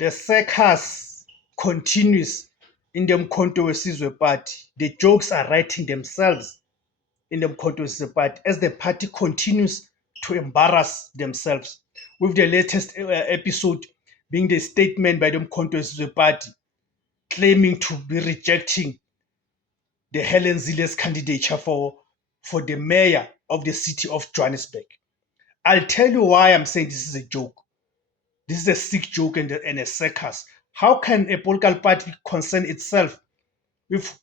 The circus continues in the Umkhonto weSizwe Party. The jokes are writing themselves in the Umkhonto weSizwe Party as the party continues to embarrass themselves, with the latest episode being the statement by the Umkhonto weSizwe Party claiming to be rejecting the Helen Zile's candidature for the mayor of the city of Johannesburg. I'll tell you why I'm saying this is a joke. This is a sick joke and a circus. How can a political party concern itself with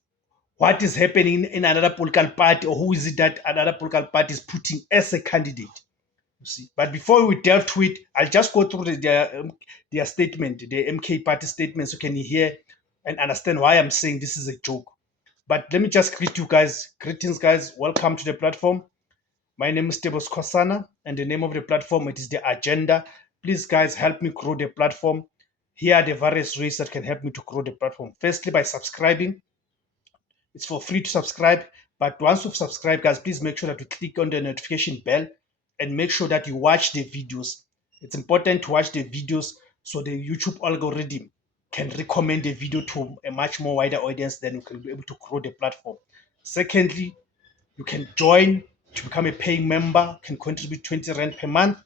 what is happening in another political party, or who is it that another political party is putting as a candidate? You see. But before we delve to it, I'll just go through their statement, the MK party statement, so you can hear and understand why I'm saying this is a joke. But let me just greet you guys. Greetings, guys. Welcome to the platform. My name is Tebos Kosana, and the name of the platform, it is The Agenda. Please, guys, help me grow the platform. Here are the various ways that can help me to grow the platform. Firstly, by subscribing. It's for free to subscribe. But once you've subscribed, guys, please make sure that you click on the notification bell and make sure that you watch the videos. It's important to watch the videos so the YouTube algorithm can recommend the video to a much more wider audience, then you can be able to grow the platform. Secondly, you can join to become a paying member, can contribute 20 Rand per month.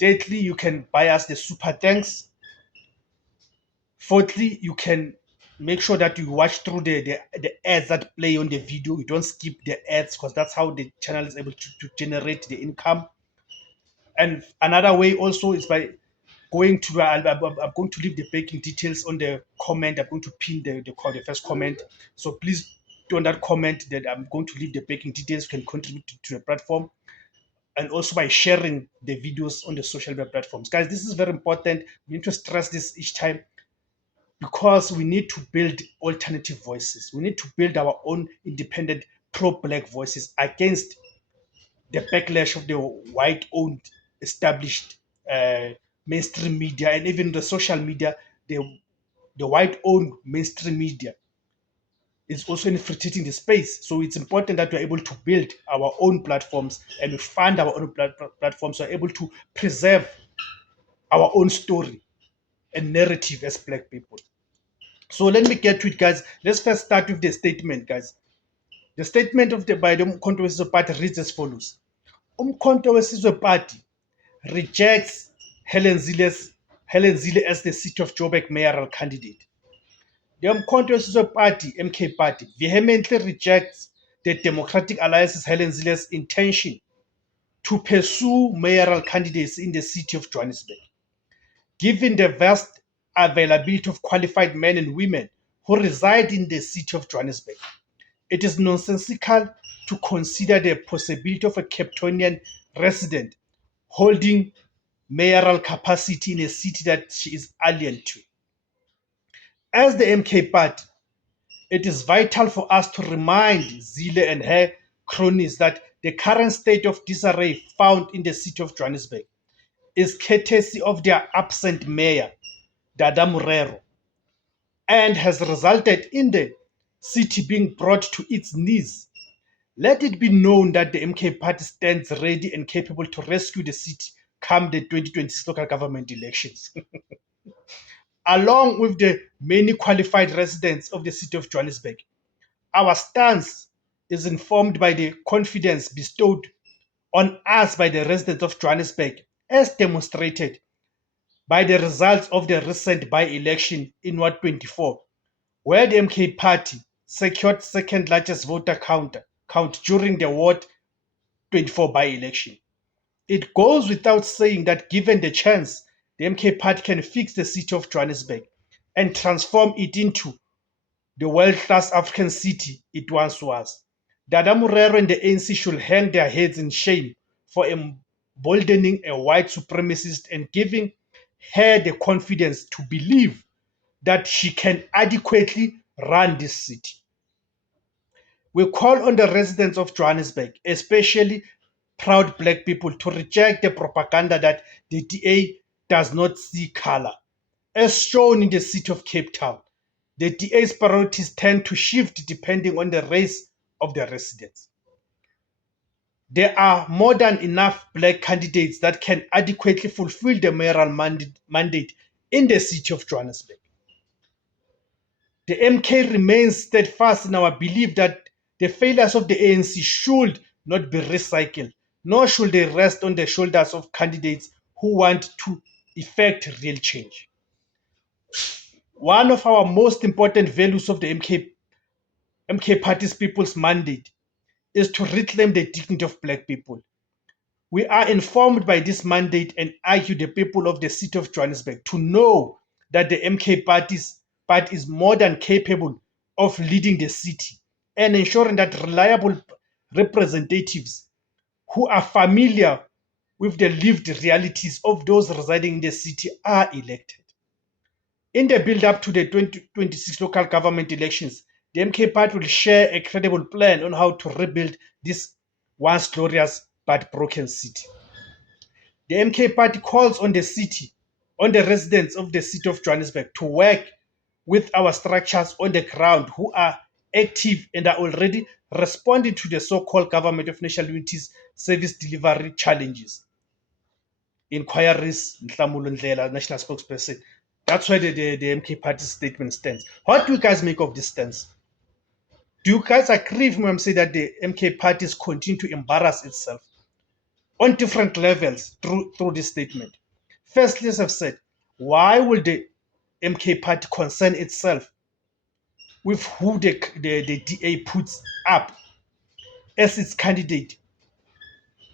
Thirdly, you can buy us the super thanks. Fourthly, you can make sure that you watch through the ads that play on the video. You don't skip the ads, because that's how the channel is able to generate the income. And another way also is by going to, I'm going to leave the banking details on the comment. I'm going to pin the first comment. So please do on that comment that I'm going to leave the banking details. You can contribute to the platform. And also by sharing the videos on the social media platforms. Guys, this is very important. We need to stress this each time, because we need to build alternative voices. We need to build our own independent pro-black voices against the backlash of the white-owned established mainstream media, and even the social media. The white-owned mainstream media is also infiltrating the space. So it's important that we're able to build our own platforms and we fund our own platforms, so we're able to preserve our own story and narrative as black people. So let me get to it, guys. Let's first start with the statement, guys. The statement by the Umkhonto weSizwe Party reads as follows. Umkhonto weSizwe Party rejects Helen Zille as the City of Joburg mayoral candidate. The Umkhonto weSizwe Party, MK Party, vehemently rejects the Democratic Alliance's Helen Zille's intention to pursue mayoral candidates in the city of Johannesburg. Given the vast availability of qualified men and women who reside in the city of Johannesburg, it is nonsensical to consider the possibility of a Cape Townian resident holding mayoral capacity in a city that she is alien to. As the MK Party, it is vital for us to remind Zille and her cronies that the current state of disarray found in the city of Johannesburg is courtesy of their absent mayor, Dada Murero, and has resulted in the city being brought to its knees. Let it be known that the MK Party stands ready and capable to rescue the city come the 2026 local government elections. Along with the many qualified residents of the city of Johannesburg, our stance is informed by the confidence bestowed on us by the residents of Johannesburg, as demonstrated by the results of the recent by-election in Ward 24, where the MK Party secured second largest voter count during the Ward 24 by-election. It goes without saying that given the chance, the MK Party can fix the city of Johannesburg and transform it into the world-class African city it once was. Dada Murero and the ANC should hang their heads in shame for emboldening a white supremacist and giving her the confidence to believe that she can adequately run this city. We call on the residents of Johannesburg, especially proud black people, to reject the propaganda that the DA does not see color. As shown in the city of Cape Town, the DA's priorities tend to shift depending on the race of the residents. There are more than enough black candidates that can adequately fulfill the mayoral mandate in the city of Johannesburg. The MK remains steadfast in our belief that the failures of the ANC should not be recycled, nor should they rest on the shoulders of candidates who want to effect real change. One of our most important values of the MK Party's People's Mandate is to reclaim the dignity of Black people. We are informed by this mandate and argue the people of the city of Johannesburg to know that the MK Party is more than capable of leading the city and ensuring that reliable representatives who are familiar with the lived realities of those residing in the city are elected. In the build-up to the 2026 local government elections, the MK Party will share a credible plan on how to rebuild this once glorious but broken city. The MK Party calls on the residents of the city of Johannesburg to work with our structures on the ground who are active and are already responding to the so-called Government of National Unity's service delivery challenges. Inquiries, Nhlamulo Ndlela, national spokesperson. That's where the MK Party statement stands. What do you guys make of this stance? Do you guys agree with me when I say that the MK Party is continuing to embarrass itself on different levels through this statement? Firstly, as I've said, why will the MK Party concern itself with who the DA puts up as its candidate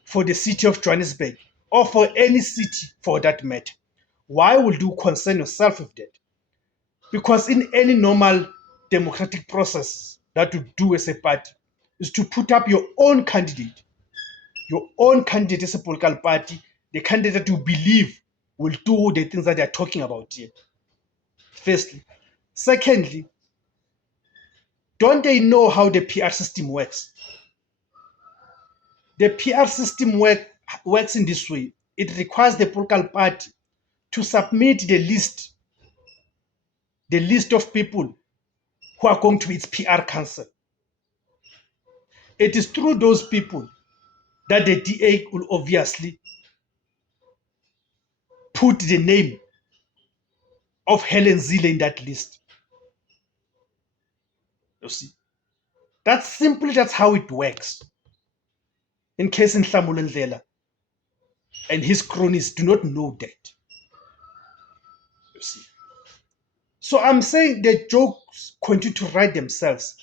for the city of Johannesburg or for any city for that matter? Why would you concern yourself with that? Because in any normal democratic process that you do as a party is to put up your own candidate as a political party, the candidate that you believe will do the things that they are talking about here. Firstly. Secondly, don't they know how the PR system works? The PR system works in this way. It requires the political party to submit the list of people who are going to its PR council. It is through those people that the DA will obviously put the name of Helen Zille in that list. You see, that's how it works. In case Nhlamulo Ndlela and his cronies do not know that. You see. So I'm saying the jokes continue to write themselves.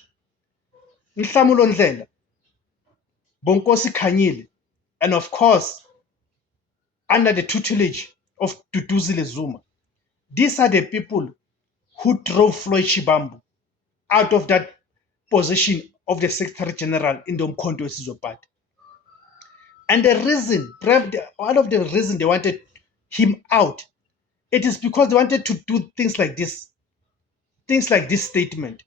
Nhlamulo Ndlela, Bonkosi Khanyile, and of course, under the tutelage of Duduzile Zuma, these are the people who drove Floyd Shivambu out of that position of the Secretary General in the Umkhonto weSizwe Party. And the reason, one of the reasons they wanted him out, it is because they wanted to do things like this statement,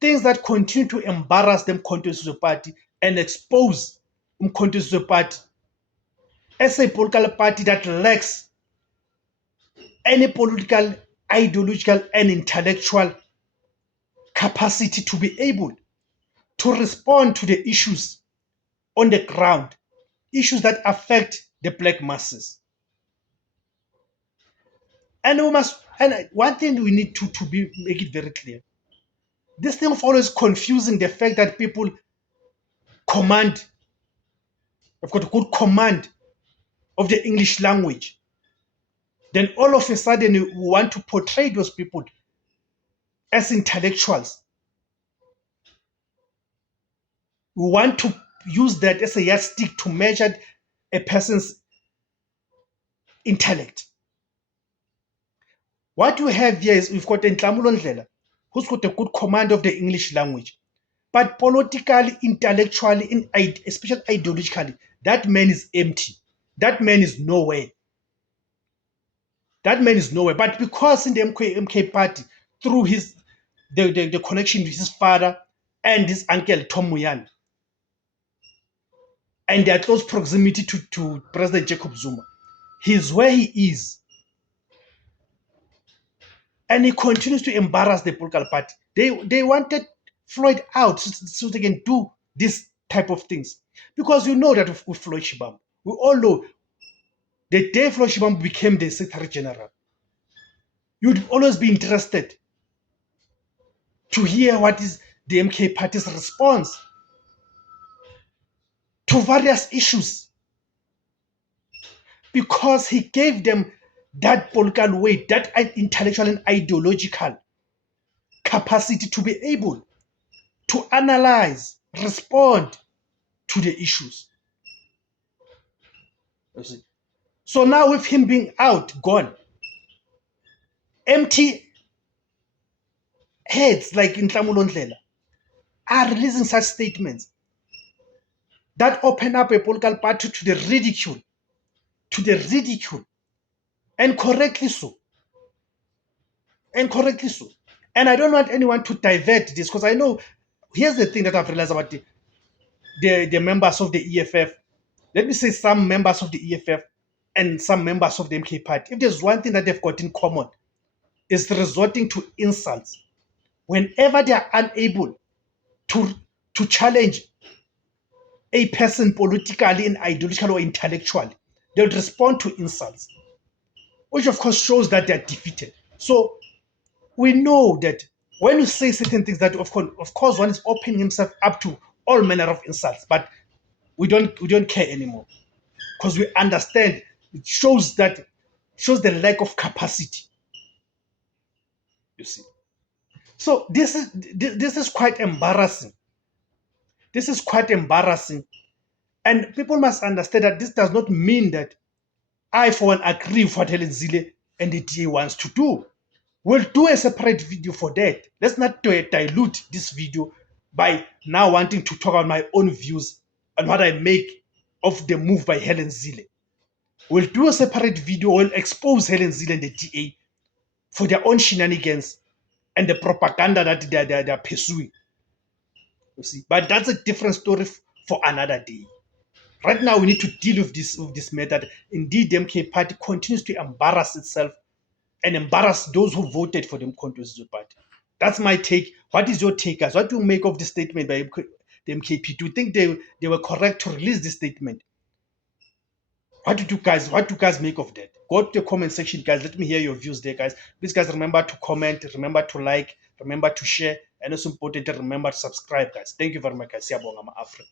things that continue to embarrass the Umkhonto weSizwe Party and expose Umkhonto weSizwe Party as a political party that lacks any political, ideological, and intellectual capacity to be able to respond to the issues on the ground, issues that affect the black masses. And one thing we need to make it very clear. This thing of always confusing the fact that people have got a good command of the English language. Then all of a sudden we want to portray those people as intellectuals. We want to use that as a yardstick to measure a person's intellect. What we have here is we've got Nhlamulo Ndlela, who's got a good command of the English language. But politically, intellectually, especially ideologically, that man is empty. That man is nowhere. That man is nowhere. But because in the MK Party, through the connection with his father and his uncle Tom Moyane, and their close proximity to President Jacob Zuma, he's where he is. And he continues to embarrass the political party. They wanted Floyd out so they can do this type of things. Because you know that with Floyd Shivambu, we all know the day Floyd Shivambu became the Secretary General, you'd always be interested to hear what is the MK Party's response to various issues, because he gave them that political weight, that intellectual and ideological capacity to be able to analyze, respond to the issues. You see? So now with him being out, gone, empty heads like Nhlamulo Ndlela are releasing such statements that open up a political party to the ridicule, and correctly so. And I don't want anyone to divert this, because I know, here's the thing that I've realized about the members of the EFF. Let me say some members of the EFF and some members of the MK Party. If there's one thing that they've got in common, is resorting to insults whenever they are unable to challenge a person politically and ideologically or intellectually. They'll respond to insults, which of course shows that they're defeated. So we know that when you say certain things, that of course one is opening himself up to all manner of insults, but we don't care anymore, because we understand it shows the lack of capacity. You see, so this is quite embarrassing. This is quite embarrassing, and people must understand that this does not mean that I, for one, agree with what Helen Zille and the DA wants to do. We'll do a separate video for that. Let's not dilute this video by now wanting to talk about my own views and what I make of the move by Helen Zille. We'll do a separate video. We'll expose Helen Zille and the DA for their own shenanigans and the propaganda that they're pursuing. You see, but that's a different story for another day. Right now, we need to deal with this matter. Indeed, the MK Party continues to embarrass itself and embarrass those who voted for the Mkhonto Party. That's my take. What is your take, guys? What do you make of the statement by the MKP? Do you think they were correct to release this statement? What do you guys make of that? Go to the comment section, guys. Let me hear your views there, guys. Please, guys, remember to comment, remember to like, remember to share, and also important, remember to subscribe, guys. Thank you very much, guys. Siyabonga, Africa.